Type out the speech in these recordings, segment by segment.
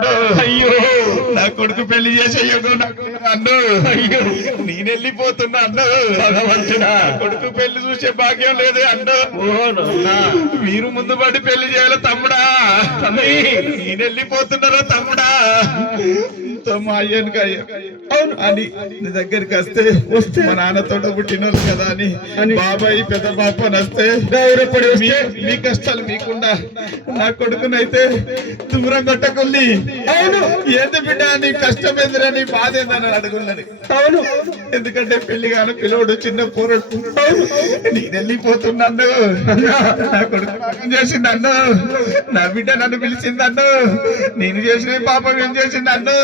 అయ్యో నా కొడుకు పెళ్లి చేసేయకు అన్ను. అయ్యో నేనెళ్ళిపోతున్నా అన్ను. భగవంతుడా కొడుకు పెళ్లి చూసే భాగ్యం లేదే అన్ను. మీరు ముందు పడి పెళ్లి చేయాలి తమ్ముడా. నేనెళ్ళిపోతున్నారా తమ్ముడా. మా అయ్యను అవును అని నీ దగ్గరికి వస్తే మా నాన్నతో పుట్టినోళ్ళు కదా అని బాబాయ్ పెద్ద బాబు అని వస్తే గౌరవపడి మీ కష్టాలు మీకుండా నా కొడుకునైతే దూరం కొట్టకొల్లి. అవును ఏంది బిడ్డ నీ కష్టం ఏందిరా నీ బాధ ఏందని అడుగున్నది. అవును ఎందుకంటే పెళ్లి కాని పిల్లడు చిన్న పోరడు. నేను వెళ్ళిపోతున్నాను. నా కొడుకు చేసిందన్ను. నా బిడ్డ నన్ను పిలిచిందన్ను. నేను చేసిన పాపం ఏం చేసిందన్ను.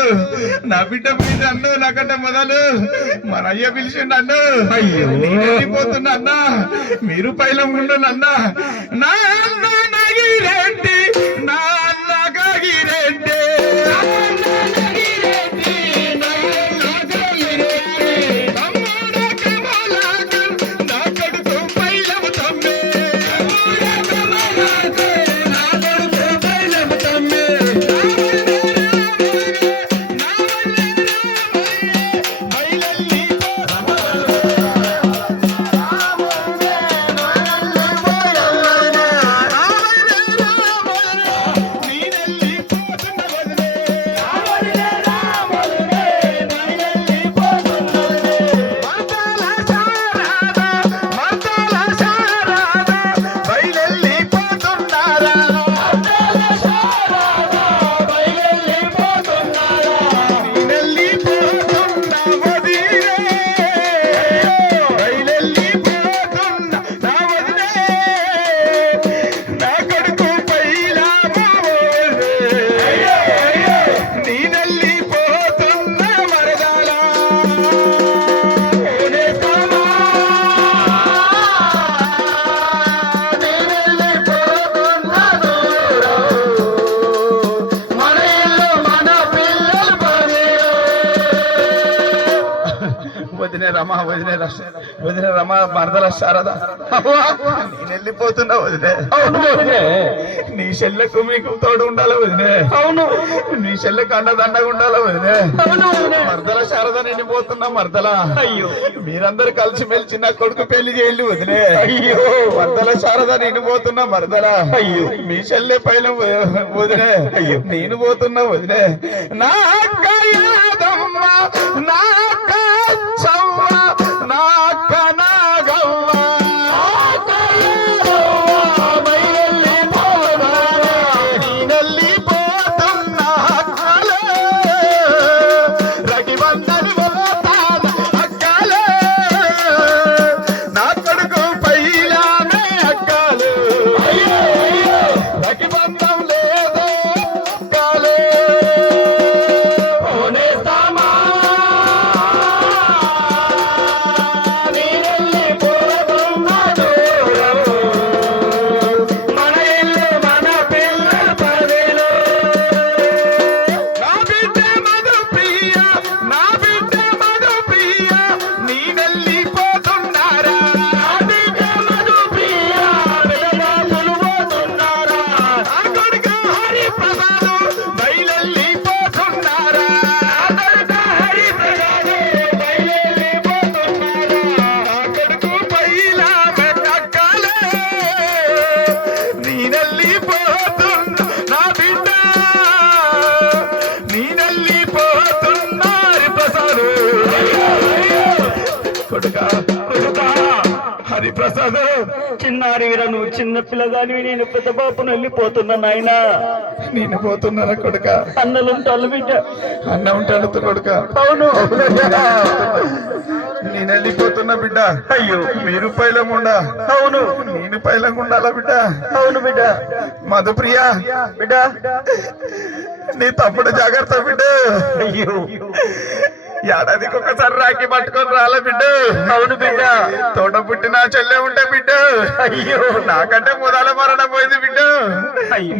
నా బిడ్డ పిలిచిందన్ను. నాకంటే మొదలు మన అయ్య పిలిచిండన్ను. నేను వెళ్ళిపోతున్నా అన్న. మీరు పైలం ఉండు అన్న. నా అన్న నగిరెడ్డి నా అన్న గగిరెడ్డి వదిలే రమా మరదల శారద నేను వెళ్ళిపోతున్నా వదిలే. అవును నీ చెల్లెకు మీకు తోడు ఉండాలి వదిలే. అవును నీ చెల్లెకు అండదండగా ఉండాలి వదిలే. మరదల శారద నేను పోతున్నా మరదల. అయ్యో మీరందరూ కలిసి మెలిచి నా కొడుకు పెళ్లి చేయాలి వదిలే. అయ్యో మరదల శారద నేను పోతున్నా మరదల. అయ్యో మీ చెల్లె పైన వదిలే. అయ్యో నేను పోతున్నా వదిలే. నా అక్క యాదమ్మ నా అక్క చవ్వ నా అక్క నాగవ్వ నేనెళ్ళిపోతున్నా అక్కలే. రగిబందని పోతాను అక్కలే. నా కొడుకు పైలానే అక్కలే. రగిబంధం లేదో అక్కలే. హరిప్రసాద్ చిన్నారి నువ్వు చిన్న పిల్లగాని నేను పెద్ద బాబును వెళ్ళిపోతున్నా నాయన. నేను పోతున్నారా కొడుక. అన్నలుంటాను బిడ్డ. అన్న ఉంటాడు కొడుక. అవును నేను వెళ్ళిపోతున్నా బిడ్డ. అయ్యో మీరు పైలంగుండా. అవును నేను పైలంగుండాలా బిడ్డ. అవును బిడ్డ. మధుప్రియ బిడ్డ నీ తమ్ముడు జాగ్రత్త బిడ్డ. అయ్యో ఏడాదికి ఒకసారి రాకి పట్టుకొని రాలే బిడ్డ. అవును బిడ్డ. తోట పుట్టిన చెల్లె ఉంటే బిడ్డ. అయ్యో నాకంటే మొదల మరణ పోయింది బిడ్డ.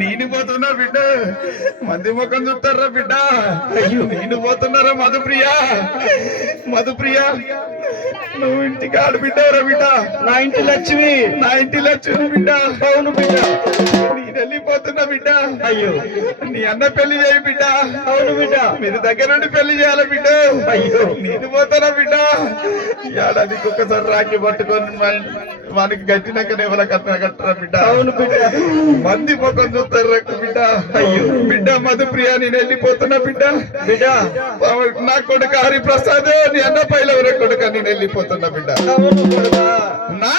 నేను పోతున్నా బిడ్డ. మంది ముఖం చూస్తారా బిడ్డ. అయ్యో నేను పోతున్నారా మధుప్రియ. మధుప్రియ నువ్వు ఇంటికి ఆడబిడ్డవరా బిడ్డ. నా ఇంటి లక్ష్మి. నా ఇంటి లక్ష్మి బిడ్డ. అవును బిడ్డ. నేను వెళ్ళిపోతున్నా బిడ్డ. అయ్యో నీ అన్న పెళ్లి చేయి బిడ్డ. అవును బిడ్డ. మీరు దగ్గర నుండి పెళ్లి చేయాలి బిడ్డ. అయ్యో నేను పోతానా బిడ్డ. ఏడాదికి ఒక్కసారి రాఖీ పట్టుకొని వానికి గట్టినాకనే ఎవర కట్టరా బిడ్డ. అవును బిడ్డ. మంది ముఖం చూస్తారు రక్కు బిడ్డ. అయ్యో బిడ్డ మధుప్రియ నేను వెళ్ళిపోతున్నా బిడ్డ. బిడ్డ నా కొడుకు హరిప్రసాద్ నీ అన్న పైలవర కొడుక నేను వెళ్ళిపోతున్నా బిడ్డ. అవును కొడుకా. నా